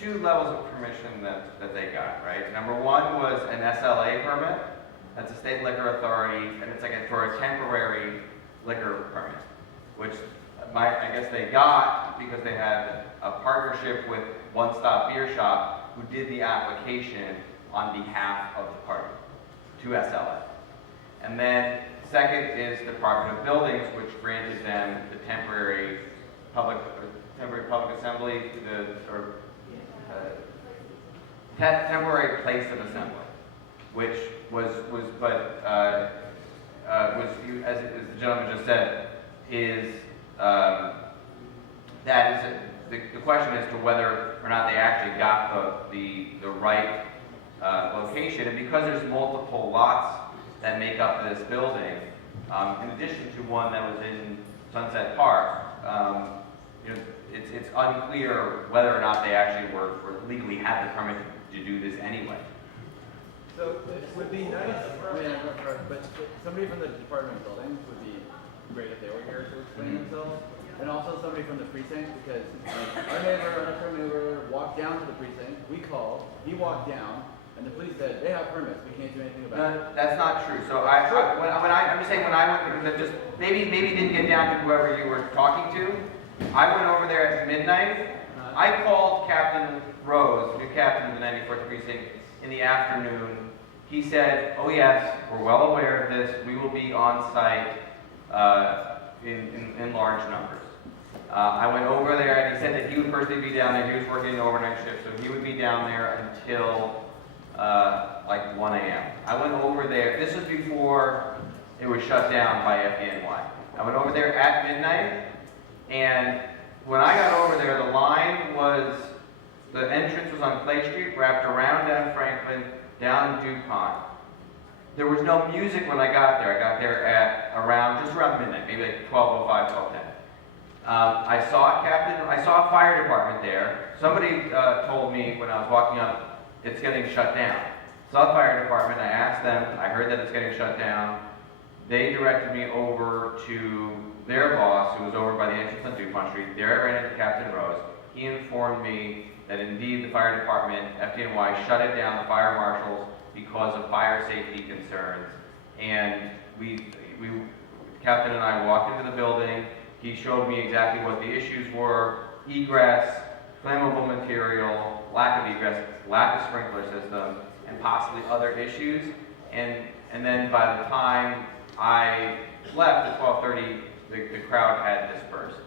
two levels of permission that they got, right? Number one was an SLA permit. That's a state liquor authority, and it's like for a temporary liquor permit, which I guess they got because they had a partnership with One Stop Beer Shop, who did the application on behalf of the party to SLA. And then second is Department of Buildings, which granted them the temporary public assembly, temporary place of assembly, which was as the gentleman just said, is that is the question as to whether or not they actually got the right location, and because there's multiple lots that make up this building, in addition to one that was in Sunset Park, it's unclear whether or not they actually were legally had the permit to do this anyway. So it would be nice, but somebody from the Department of Buildings would be great if they were here to explain themselves, and also somebody from the precinct, because our neighbor walked down to the precinct, we called, he walked down, and the police said, they have permits, we can't do anything about it. That's not true. So I'm just saying when I went, because just maybe didn't get down to whoever you were talking to, I went over there at midnight. I called Captain Rose, the new captain of the 94th Precinct, in the afternoon. He said, oh yes, we're well aware of this. We will be on site in large numbers. I went over there and he said that he would personally be down there. He was working an overnight shift, so he would be down there until like 1 a.m. I went over there. This was before it was shut down by FDNY. I went over there at midnight, and when I got over there, the entrance was on Clay Street, wrapped around down Franklin, down DuPont. There was no music when I got there. I got there at just around midnight, maybe like 12:05, 12:10. I saw a fire department there. Somebody told me when I was walking up, it's getting shut down. Saw the fire department, I asked them, I heard that it's getting shut down. They directed me over to their boss, who was over by the entrance on DuPont Street. There I ran into Captain Rose. He informed me that indeed the fire department, FDNY, shut it down, the fire marshals, because of fire safety concerns. And Captain and I walked into the building. He showed me exactly what the issues were: egress, flammable material, lack of egress, lack of sprinkler system, and possibly other issues. And then by the time I left at 12:30, the crowd had dispersed.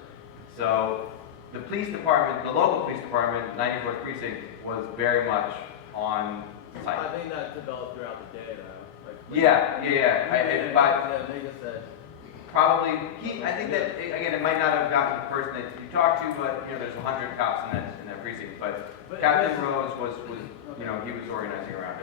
So the police department, the local police department, 94th Precinct, was very much on site. I think that developed throughout the day, though. Yeah. They just said, Probably, I think that, again, it might not have gotten the person that you talked to, but, there's 100 cops in that precinct. But Captain Rose was, he was organizing around it.